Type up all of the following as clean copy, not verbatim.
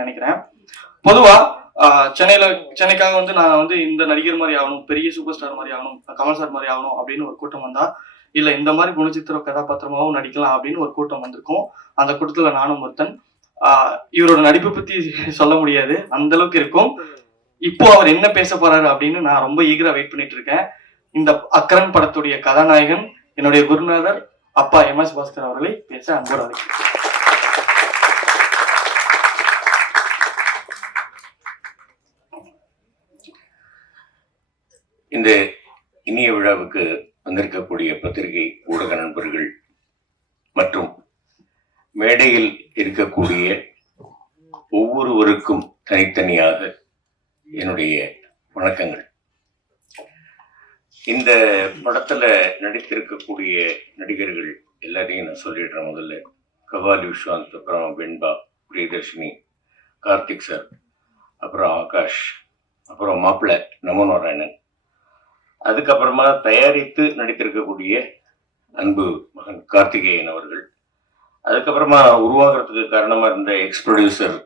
நினைக்கிறேன். பொதுவா சென்னைக்காக வந்து நான் வந்து இந்த நடிகர் மாதிரி ஆகணும், பெரிய சூப்பர் ஸ்டார் மாதிரி ஆகணும், கமல் சார் மாதிரி ஆகணும் அப்படின்னு ஒரு கூட்டம் வந்தா, இல்ல இந்த மாதிரி குணச்சித்திர கதாபாத்திரமாவும் நடிக்கலாம் அப்படின்னு ஒரு கூட்டம் வந்திருக்கும். அந்த கூட்டத்துல நானும் ஒருத்தன். இவரோட நடிப்பை பத்தி சொல்ல முடியாது, அந்த அளவுக்கு இருக்கும். இப்போ அவர் என்ன பேச போறாரு அப்படின்னு நான் ரொம்ப ஈகரா வெயிட் பண்ணிட்டு இருக்கேன். இந்த அக்கரன் படத்துடைய கதாநாயகன் என்னுடைய குருநாதர் அப்பா MS பாஸ்கர் அவர்களை பேச அன்போடு அழைக்கிறேன். இந்த இனிய விழாவுக்கு வந்திருக்கக்கூடிய பத்திரிகை ஊடக நண்பர்கள் மற்றும் மேடையில் இருக்கக்கூடிய ஒவ்வொருவருக்கும் தனித்தனியாக என்னுடைய வணக்கங்கள். இந்த படத்துல நடித்திருக்கக்கூடிய நடிகர்கள் எல்லாரையும் நான் சொல்லிடுறேன். முதல்ல கபாலி விஸ்வாந்த், அப்புறம் வெண்பா, பிரியதர்ஷினி, கார்த்திக் சார், அப்புறம் ஆகாஷ், அப்புறம் மாப்பிள்ளை நமோநாராயணன், அதுக்கப்புறமா தயாரித்து நடித்திருக்கக்கூடிய அன்பு மகன் கார்த்திகேயன் அவர்கள், அதுக்கப்புறமா உருவாகிறதுக்கு காரணமாக இருந்த எக்ஸ் ப்ரொடியூசர்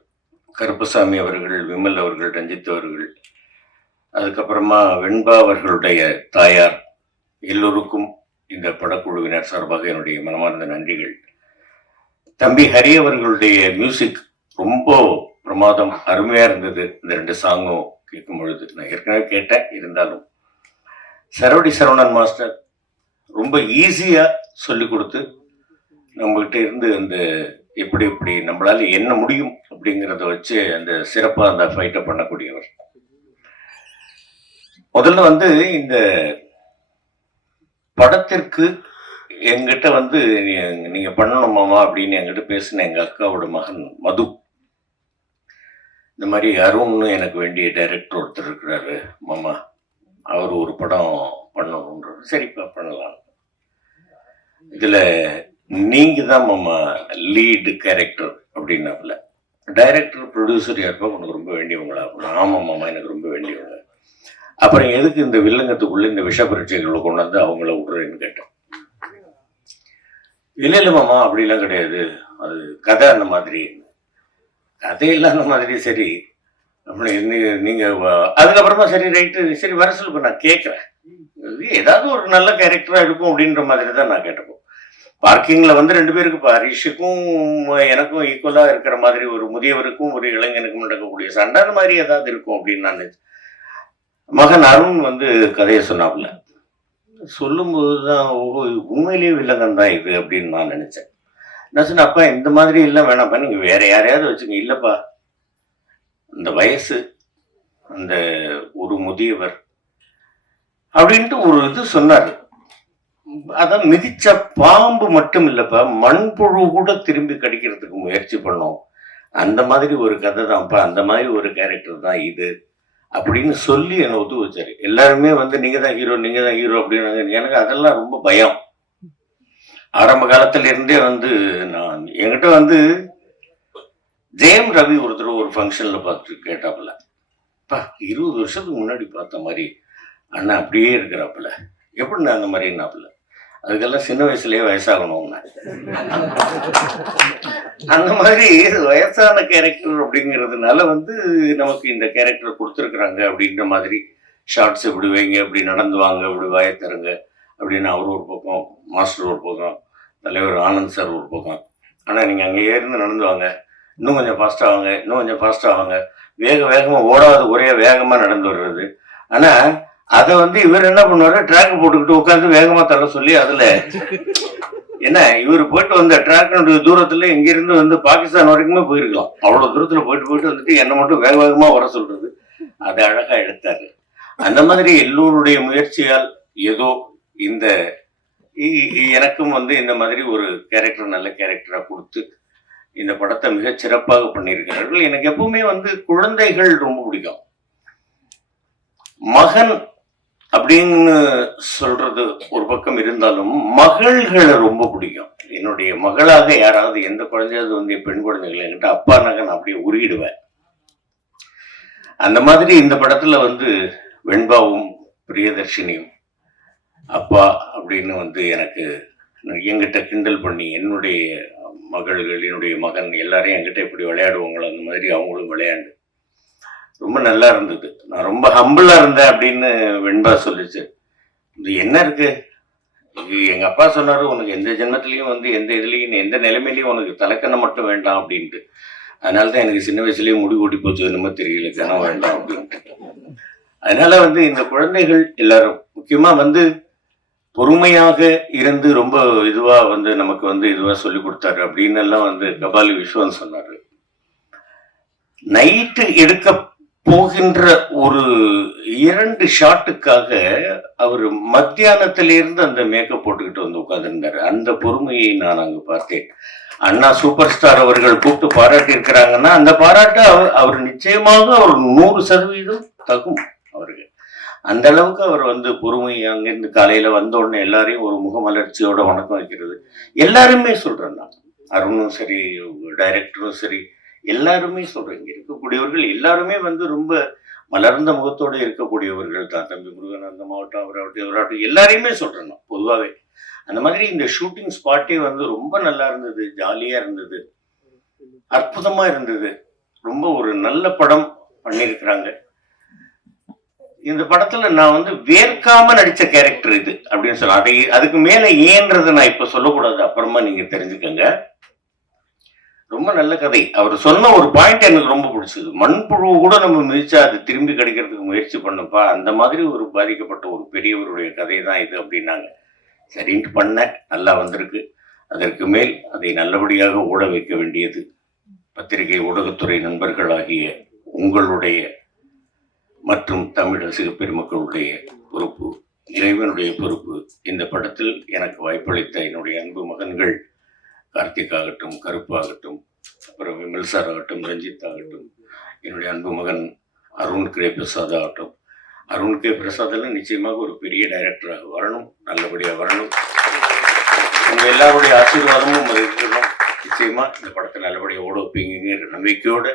கருப்பசாமி அவர்கள், விமல் அவர்கள், ரஞ்சித் அவர்கள், அதுக்கப்புறமா வெண்பா அவர்களுடைய தாயார், எல்லோருக்கும் இந்த படக்குழுவினர் சார்பாக என்னுடைய மனமார்ந்த நன்றிகள். தம்பி ஹரி அவர்களுடைய மியூசிக் ரொம்ப பிரமாதம், அருமையாக இருந்தது. இந்த 2 சாங்கும் கேட்கும் பொழுது நான் ஏற்கனவே கேட்டேன், இருந்தாலும் சரவடி சரவணன் மாஸ்டர் ரொம்ப ஈஸியாக சொல்லி கொடுத்து நம்மகிட்ட இருந்து அந்த எப்படி எப்படி நம்மளால என்ன முடியும் அப்படிங்கிறத வச்சு அந்த சிறப்பாக அந்த ஃபைட்டை பண்ணக்கூடியவர். முதல்ல வந்து இந்த படத்திற்கு எங்கிட்ட வந்து நீங்க பண்ணணுமாமா அப்படின்னு என்கிட்ட பேசின எங்க அக்காவோட மகன் மது, இந்த மாதிரி அருண்னு எனக்கு வேண்டிய டைரக்டர் ஒருத்தர் இருக்கிறாரு மாமா, அவர் ஒரு படம் பண்ணணுன்றது. சரிப்பா பண்ணலாம், இதுல நீங்க தான் மாமா லீடு கேரக்டர் அப்படின்னாப்புல. டைரக்டர் ப்ரொடியூசர் யாருப்பா உனக்கு ரொம்ப வேண்டியவங்களா? ஆமா மாமா எனக்கு ரொம்ப வேண்டியவங்க. அப்புறம் எதுக்கு இந்த வில்லங்கத்துக்குள்ள இந்த விஷ பரீட்சைகளை கொண்டு வந்து அவங்கள விடுறேன்னு கேட்டேன். இல்லை மாமா அப்படிலாம் கிடையாது, அது கதை அந்த மாதிரி. கதையெல்லாம் அந்த மாதிரி. சரி அப்படி நீங்க அதுக்கப்புறமா சரி ரைட்டு, சரி வர சொல்லுப்ப நான் கேட்குறேன், ஏதாவது ஒரு நல்ல கேரக்டரா இருக்கும் அப்படின்ற மாதிரி தான் நான் கேட்டப்போ. பார்க்கிங்ல வந்து 2 பேருக்கு ஹரிஷுக்கும் எனக்கும் ஈக்குவலா இருக்கிற மாதிரி, ஒரு முதியவருக்கும் ஒரு இளைஞனுக்கும் நடக்கக்கூடிய சண்டை மாதிரி ஏதாவது இருக்கும் அப்படின்னு நான் நினைச்சேன். மகன் அருண் வந்து கதையை சொன்னாப்புல. சொல்லும்போதுதான் ஓஹோ உண்மையிலேயே வில்லங்கம் தான் இது அப்படின்னு நான் நினைச்சேன். நான் சொன்னேன், அப்பா இந்த மாதிரி எல்லாம் வேணாம்ப்பா, நீங்க வேற யாரையாவது வச்சுங்க. இல்லப்பா அந்த வயசு, அந்த ஒரு முதியவர் அப்படின்ட்டு ஒரு இது சொன்னாரு. அதான் மிதிச்ச பாம்பு மட்டும் இல்லப்பா, மண்புழு கூட திரும்பி கடிக்கிறதுக்கு முயற்சி பண்ணோம். அந்த மாதிரி ஒரு கதை தான்ப்பா, அந்த மாதிரி ஒரு கேரக்டர் தான் இது அப்படின்னு சொல்லி என்னை ஒத்து வச்சாரு. எல்லாருமே வந்து நீங்க தான் ஹீரோ, நீங்க தான் ஹீரோ அப்படின்னு. எனக்கு அதெல்லாம் ரொம்ப பயம். ஆரம்ப காலத்துல இருந்தே வந்து நான் என்கிட்ட வந்து ஜெயம் ரவி ஒருத்தர் ஒரு ஃபங்க்ஷன்ல பார்த்து கேட்டாப்புல, பா 20 வருஷத்துக்கு முன்னாடி பார்த்த மாதிரி அண்ணா அப்படியே இருக்கிறாப்புல, எப்படி நான் அந்த மாதிரி என்னாப்புல. அதுக்கெல்லாம் சின்ன வயசுலயே வயசாகணும்னா அந்த மாதிரி வயசான கேரக்டர் அப்படிங்கிறதுனால வந்து நமக்கு இந்த கேரக்டர் கொடுத்துருக்குறாங்க அப்படின்ற மாதிரி. ஷார்ட்ஸ் இப்படி வைங்க, இப்படி நடந்து வாங்க, இப்படி வாயத்தருங்க அப்படின்னு அவர் ஒரு பக்கம், மாஸ்டர் ஒரு பக்கம், தலைவர் ஆனந்த் சார் ஒரு பக்கம். ஆனால் நீங்கள் அங்கே இருந்து நடந்து வாங்க, இன்னும் கொஞ்சம் ஃபாஸ்ட்டாக வாங்க, இன்னும் கொஞ்சம் ஃபாஸ்ட்டாக வாங்க, வேகமாக ஓடாத ஒரே வேகமாக நடந்து வர்றது. ஆனால் அதை வந்து இவர் என்ன பண்ணுவாரு, ட்ராக் போட்டுக்கிட்டு உட்காந்து வேகமாக தள்ள சொல்லி அதில் என்ன இவர் போயிட்டு வந்த ட்ராக் தூரத்தில் இங்கிருந்து வந்து பாகிஸ்தான் வரைக்குமே போயிருக்கலாம். அவ்வளோ தூரத்தில் போயிட்டு வந்துட்டு என்னை மட்டும் வேக வேகமாக வர சொல்றது, அதை அழகாக எடுத்தாரு. அந்த மாதிரி எல்லோருடைய முயற்சியால் ஏதோ இந்த எனக்கும் வந்து இந்த மாதிரி ஒரு கேரக்டர் நல்ல கேரக்டராக கொடுத்து இந்த படத்தை மிகச் சிறப்பாக பண்ணியிருக்கிறார்கள். எனக்கு எப்பவுமே வந்து குழந்தைகள் ரொம்ப பிடிக்கும். மகன் அப்படின்னு சொல்றது ஒரு பக்கம் இருந்தாலும் மகள்களை ரொம்ப பிடிக்கும். என்னுடைய மகளாக யாராவது எந்த குழந்தையாவது வந்து பெண் குழந்தைகள் என்கிட்ட அப்பா நகன் அப்படியே உருகிடுவேன். அந்த மாதிரி இந்த படத்துல வந்து வெண்பாவும் பிரியதர்ஷினியும் அப்பா அப்படின்னு வந்து எனக்கு என்கிட்ட கிண்டல் பண்ணி என்னுடைய மகள்கள், என்னுடைய மகன் எல்லாரையும் என்கிட்ட எப்படி விளையாடுவாங்களோ அந்த மாதிரி அவங்களும் விளையாண்டு ரொம்ப நல்லா இருந்தது. நான் ரொம்ப ஹம்பிளா இருந்தேன் அப்படின்னு வெண்பா சொல்லிச்சு. இது என்ன இருக்கு, இது எங்க அப்பா சொன்னாரு, உனக்கு எந்த ஜென்மத்திலையும் வந்து எந்த இதுலயும் எந்த நிலைமையிலையும் உனக்கு தலைக்கணம் மட்டும் வேண்டாம் அப்படின்ட்டு. அதனாலதான் எனக்கு சின்ன வயசுலயே முடி கூட்டி போச்சு, என்னமோ தெரியல, கனம் வேண்டாம் அப்படின்ட்டு. அதனால வந்து இந்த குழந்தைகள் எல்லாரும் முக்கியமா வந்து பொறுமையாக இருந்து ரொம்ப இதுவா வந்து நமக்கு வந்து இதுவா சொல்லி கொடுத்தாரு அப்படின்னு எல்லாம் வந்து கபாலி விஸ்வன் சொன்னாரு. நைட்டு எடுக்க போகின்ற ஒரு 2 ஷாட்டுக்காக அவர் மத்தியானத்திலிருந்து அந்த மேக்கப் போட்டுக்கிட்டு வந்து உட்கார்ந்துருந்தாரு. அந்த பொறுமையை நான் அங்கு பார்த்தேன். அண்ணா சூப்பர் ஸ்டார் அவர்கள் கூப்பிட்டு பாராட்டி இருக்கிறாங்கன்னா அந்த பாராட்டு அவர் நிச்சயமாக அவர் 100% தகும் அவருக்கு. அந்த அளவுக்கு அவர் வந்து பொறுமை. அங்கிருந்து காலையில வந்த உடனே எல்லாரையும் ஒரு முகமலர்ச்சியோட வணக்கம் வைக்கிறது. எல்லாருமே சொல்றேன் நான், அருணும் சரி, டைரக்டரும் சரி, எல்லாருமே சொல்றேன். இங்க இருக்கக்கூடியவர்கள் எல்லாருமே வந்து ரொம்ப மலர்ந்த முகத்தோடு இருக்கக்கூடியவர்கள் தான். தம்பி முருகன் அந்த மாவட்டம், அவராகட்டும் எல்லாரையுமே சொல்றேன் நான் பொதுவாகவே. அந்த மாதிரி இந்த ஷூட்டிங் ஸ்பாட்டே வந்து ரொம்ப நல்லா இருந்தது, ஜாலியா இருந்தது, அற்புதமா இருந்தது. ரொம்ப ஒரு நல்ல படம் பண்ணியிருக்கிறாங்க. இந்த படத்துல நான் வந்து வேர்க்காம நடிச்ச கேரக்டர் இது அப்படின்னு சொல்ல, அதை அதுக்கு மேல ஏன்றதை நான் இப்ப சொல்லக்கூடாது, அப்புறமா நீங்க தெரிஞ்சுக்கங்க. ரொம்ப நல்ல கதை. அவர் சொன்ன ஒரு பாயிண்ட் எனக்கு ரொம்ப பிடிச்சது. மண்புழு கூட நம்ம மிதிச்சா அது திரும்பி கிடைக்கிறதுக்கு முயற்சி பண்ணப்பா, அந்த மாதிரி ஒரு பாதிக்கப்பட்ட ஒரு பெரியவருடைய கதை தான் இது அப்படின்னாங்க. சரின்ட்டு பண்ண, நல்லா வந்திருக்கு. அதற்கு மேல் அதை நல்லபடியாக ஓட வைக்க வேண்டியது பத்திரிகை ஊடகத்துறை நண்பர்களாகிய உங்களுடைய மற்றும் தமிழ் ரசிக பெருமக்களுடைய பொறுப்பு, இறைவனுடைய பொறுப்பு. இந்த படத்தில் எனக்கு வாய்ப்பளித்த என்னுடைய அன்பு மகன்கள் கார்த்திக் ஆகட்டும், கருப்பு ஆகட்டும், அப்புறம் விமல் சார் ஆகட்டும், ரஞ்சித் ஆகட்டும், என்னுடைய அன்பு மகன் அருண் கே பிரசாத் ஆகட்டும். அருண் கே பிரசாத்ல நிச்சயமாக ஒரு பெரிய டைரக்டராக வரணும், நல்லபடியாக வரணும். உங்க எல்லாருடைய ஆசீர்வாதமும் இருக்கணும். நிச்சயமா இந்த படத்தை நல்லபடியாக ஓட வைப்பீங்கிற நம்பிக்கையோட,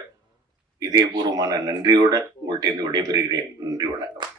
இதயபூர்வமான நன்றியோட உங்கள்கிட்ட விடைபெறுகிறேன். நன்றி, வணக்கம்.